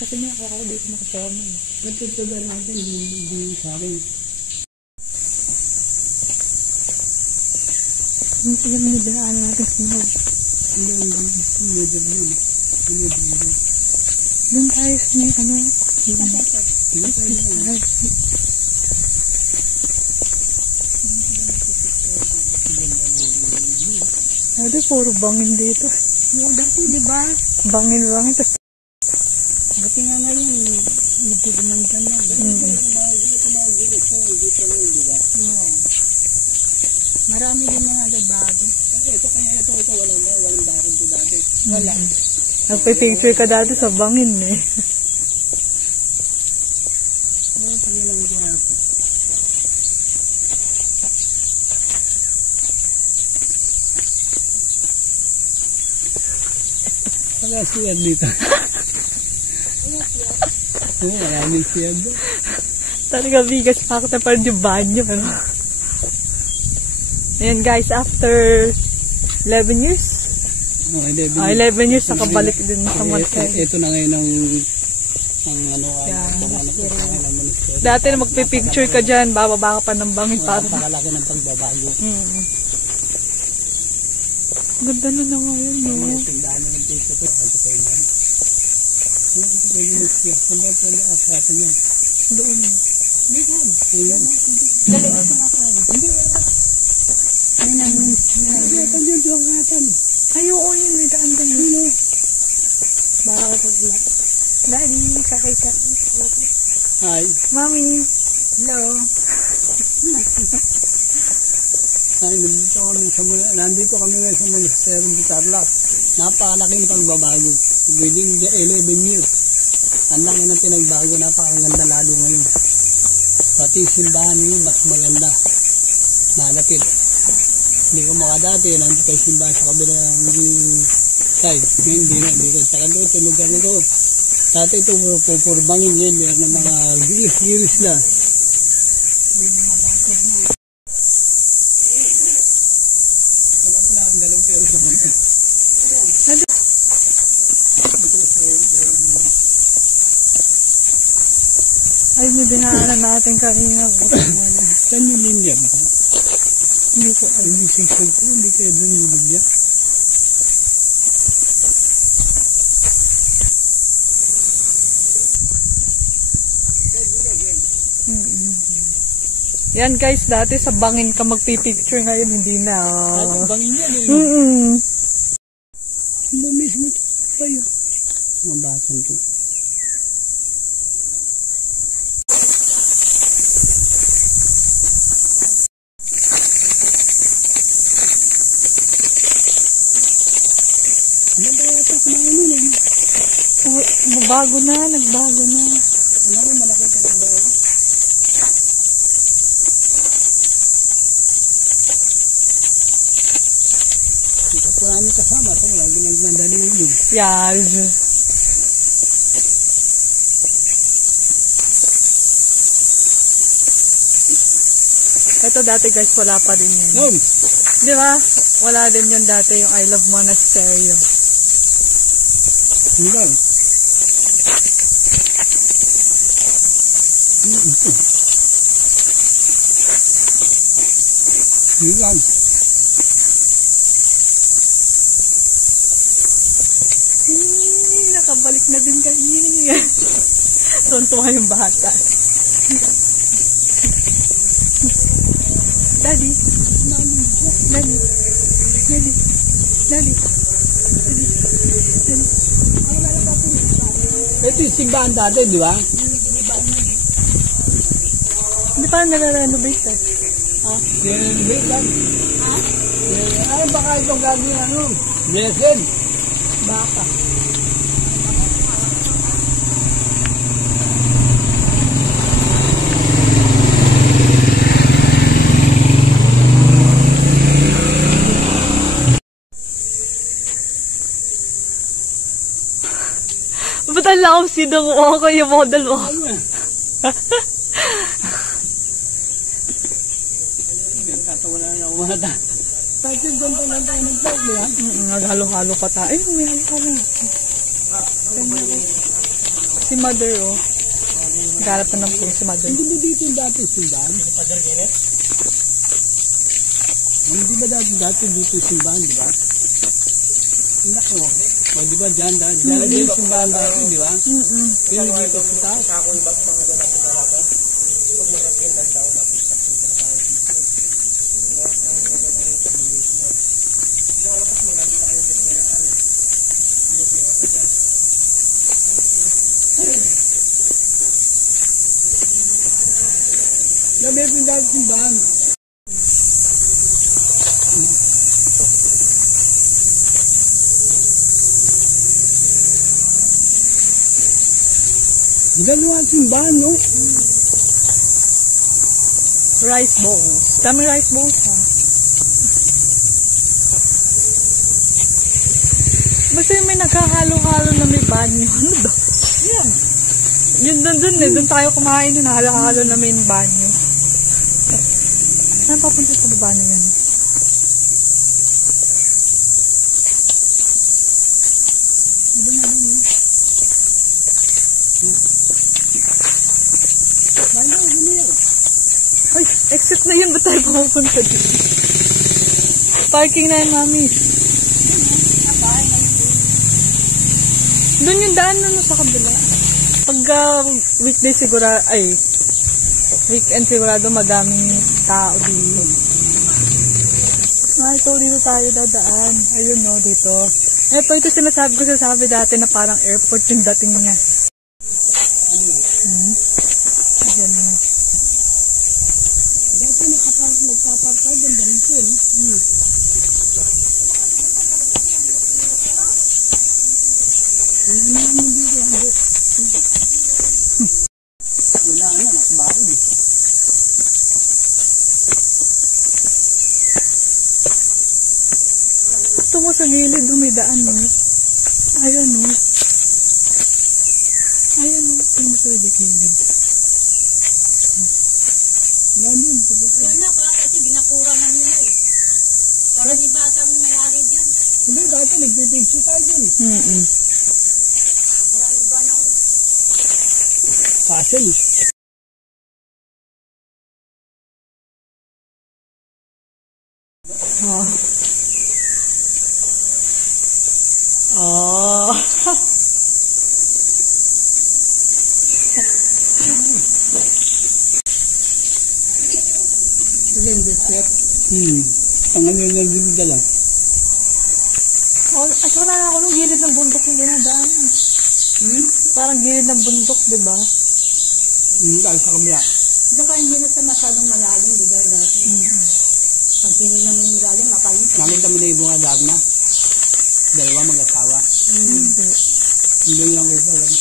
Kasi niya ako dito nakasama. Natutugan natin, hindi sa akin. Sige mo dinaanan natin sinog. Doon tayo sa may ano. Dati puro bangin dito. Dati diba? Bangin. Dati nga ngayon, hindi naman ka na. Marami din mga nagbago. Ito walang bakit ito dati. Wala. Nagpipicture ka dati sa bangin eh. Sige lang dyan. Wala siya dito. Oo, maraming siya doon. Talaga bigas pa ako na parang yung banyo. Ayan guys, after 11 years? 11 years nakabalik din sa Montreal. Ito na ngayon ang dati na magpipicture ka dyan, bababa ka pa ng bangin. Pakalaki ng pagbabago. Ganda na ngayon, no? Tindaan na ng piso ko. Doon. Ayun. Dalawa ko na kayo. Ay, oo yun. May daan doon. Baka ko sa vlog. Daddy, kakay. Hi. Mami. Hello. Nandito kami ngayon sa Monasterio de Tarlac. Napakalaking pagbabago. Within the 11 years. Ang laki ng pinagbago. Napakaganda lalo ngayon. Pati simbahan ngayon mas maganda. Malapit. Hindi ko makadati. Nandito kayo simbahan sa kabilang side. Ngayon hindi ko. Saka doon, tulugan na ko. Dati ito pupurbangin yun. Meron ng mga gilis na. Ay, may dinaanan natin kanina. Saan yung linya ba? Hindi ko alam. Hindi kayo doon yung linya. Yan guys, dati sa bangin ka magpipicture, ngayon hindi na. Bangin yan eh. Mismo tayo. Mabasan ko. Nagbago na. Alam mo, malaki ka ng bago. Ito po namin kasama. Ito, lagi nagdadali yun. Yes. Ito dati guys, wala pa din yun. No. Di ba? Wala din yun dati yung I Love Monasterio. Hindi ba? Yan. Nakabalik na din kayo. Tuntua yung bata. Daddy. Ito yung simbahan dati, di ba? Hindi pa nare-renovate eh. Ha? Renovate lang? Ha? Ay, baka itong gagawin ano? Blessed? Baka. Ba't ang lakas sinong mo yung model mo? Tatawa na ako mata. Dati dyan pa lang tayo nag-vlog, di ba? Naghalo-halo pa tayo. Ay, may halo-halo. Si Mother, oh. Nagharap na ng puno si Mother. Hindi ba dito yung dati simbahan? Hindi ba dati dito yung simbahan, di ba? Nako. O, di ba dyan yung simbahan dati, di ba? Pero dito sa taas. Labi yung dati simbahan. Dalawa simbahan, no? Rice bowls. Daming rice bowls, ha? Basta yung may naghahalo-halo na may banyo. Ano daw? Yan. Yun dun eh. Dun tayo kumain dun. Halo-halo na may banyo. Saan papunta sa baba na yan? Ay, exit na yun. Ba't tayo pumunta dito? Parking na yan, mami. Doon yung daan na sa kabila. Pagka weekday weekend sigurado madaming tao dito. Ito dito tayo dadaan. Ayun no, dito. Ito sinasabi ko dati na parang airport yung dating niya. Ayan no. Dati nagpapartay doon ba rin ko, no? Wala na, nakabakod eh. Ito mo sa gilid, dumidaan no. Ayan no. Ayan no. Ito mo sa gilid. Wala na pa kasi binakurangan nila eh. Parang iba atang nangyari dyan. Hindi, dati nagpipicture tayo dyan eh. Parang iba na. Fashion eh. Oh. Pangalan yung bibigda lang. At saka na ako nung gilid ng bundok yung dinadaan. Parang gilid ng bundok, di ba? Dahil sa kabila. Saka hindi na sa masyadong malalim, di ba dati? Pag tinilang mo yung ilalim, makalit. Nakita mo na yung bunga dagna. Dalawa mag-asawa. Hindi. Hindi lang kita lang.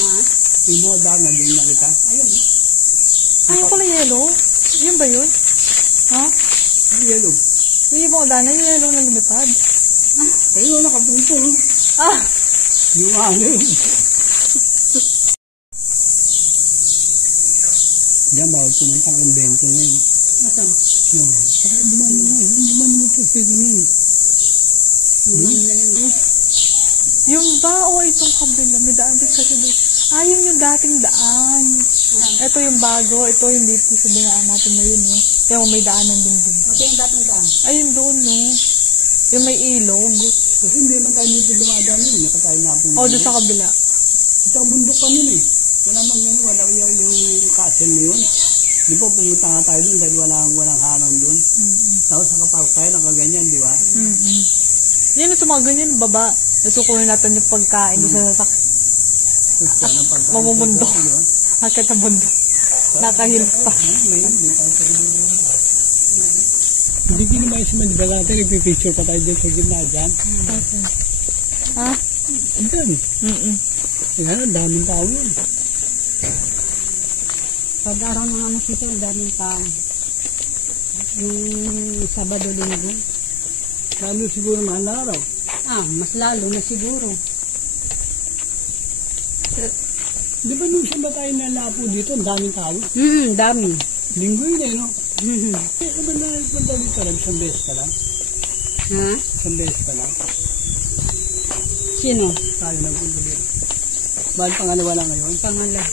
Ha? Yung bunga dagna, hindi nakita. Ayun eh. Ayun pala yellow. Yun ba yun? Ha? Ang yellow. Yung ibang dana, yung yellow na lumipad. Ayun, nakapunto. Ah! Yung ano yun. Diyan, bawal pumunta kong bento ngayon. Nasaan? Yan. Saka duman mo ngayon. Duman mo ito. Sige ngayon. Yung ba o itong kabila, may daan din kasi doon. Yun yung dating daan. Ito yung bago, ito yung dito sa dinaan natin na yun, no? Kaya may daanan din din. Ito yung dating daan. Ayun doon, no? Yung may ilog. Kasi hindi man tayo dito dumadaan yun. Nakatayo na po. O, doon sa kabila. Isang bundok pa nun eh. Wala mang gano'n. Wala yung castle na yun. Di ba pumunta nga tayo dun dahil walang harang dun. Tapos nakapark tayo, nakaganyan, di ba? Yan ito mga ganyan, baba. Nasukunin natin yung pagkain doon sa sasak. Mamumundok. Hakit ang bundok. Nakahil pa. Hindi kinamay si Mandiba natin, ipipicture pa tayo dyan sa gitna dyan. Ha? Dyan. Yan, ang daming tao yun. Pag araw ng ano siya, ang daming tao. Yung Sabado, Linggo. Lalo siguro mahal na araw. Mas lalo na siguro. Di ba nung saan ba tayo nalapo dito, ang daming tao? Dami. Linggo yun eh, no? Ano ba na dito lang, isang beses ka lang? Ha? Isang beses pa lang. Sino? Tayo nagpunta dito. Bakit pangalawa lang ngayon? Pangalawa.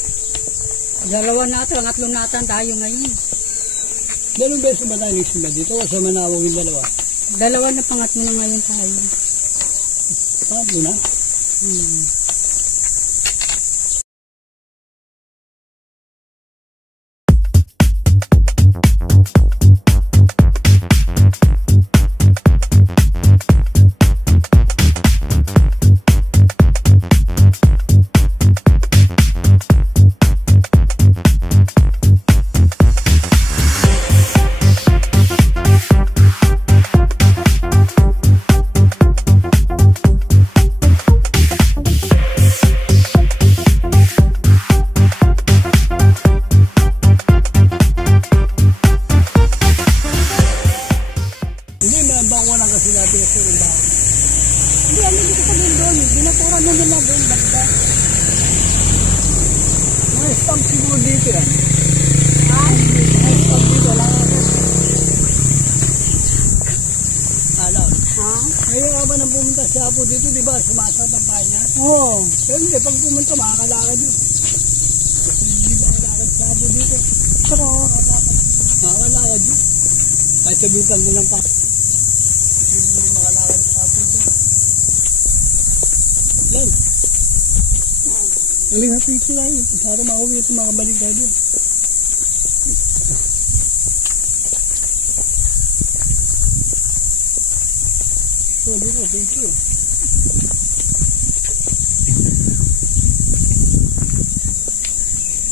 Dalawa na ito, ang atlong natan tayo ngayon. Dalawang beses ba tayo nagsimba dito o sa Manawag yung dalawa? Dalawa na pangatlo na ngayon tayo. Pangatlo na? Hindi, bangwa lang kasi natin ito ng bawang. Hindi, ano dito sa doon? Binaturan na nila doon, bagda. Mga stamp siguro dito yan. Mga stamp dito, lang ako. Alam. Ha? Ngayon nga ba nang pumunta si Apo dito, di ba? Sumasat ang pahay niya. Oo. Pero hindi, pag pumunta, makakalakad yun. Hindi makakalakad si Apo dito. Pero, Makakalakad yun. Kahit sabitan din lang pa. Hindi makalakad si Apo dito. Yan. Galing na picture na yun. Para makauwi ito makabalik tayo dun. So, dito, picture.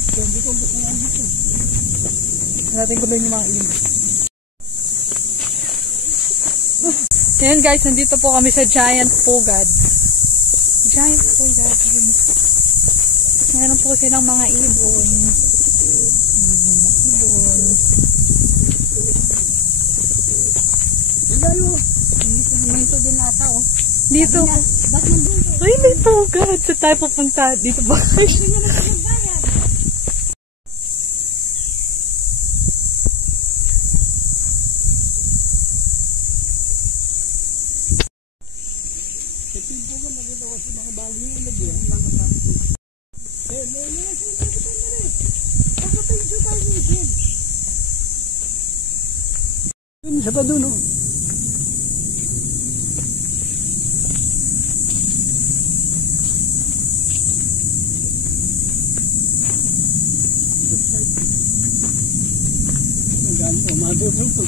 So, dito, gusto nga dito. Natin ko yung mga ilog. Ayan guys, nandito po kami sa Giant Pugad. Giant Pugad. Meron po silang mga ibon. Ibon. Lalo. dito naman ito din ata, oh. Dito. Ba't nandun? Ay, may pugad. Sa tayo pupunta. Dito ba? Hindi na nagbayad. Sa timpo ka, nakita ko sa mga bali niya, lagyan, mga pati. Sinasabitan na rin. Pagkapinso tayo nisin. Yun, isa pa dun, oh. Magano po, madurog po.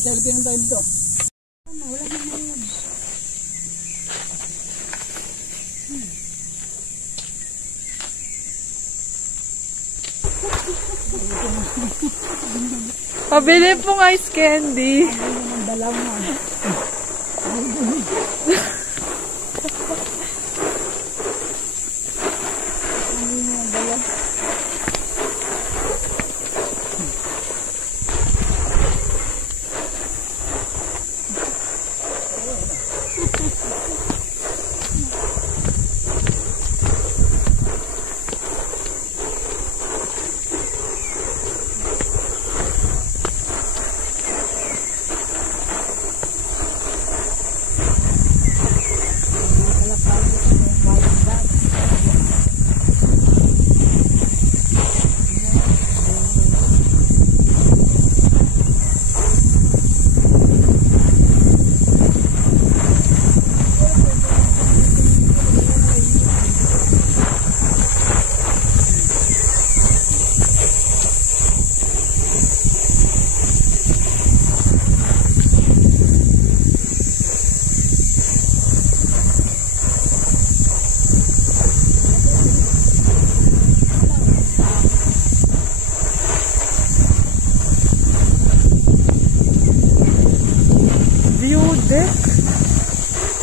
Selfie ng tayo dito. Wala na ngayon. Pabili pong ice candy. Ang dalaw na.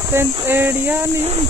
Tent area, ano yun?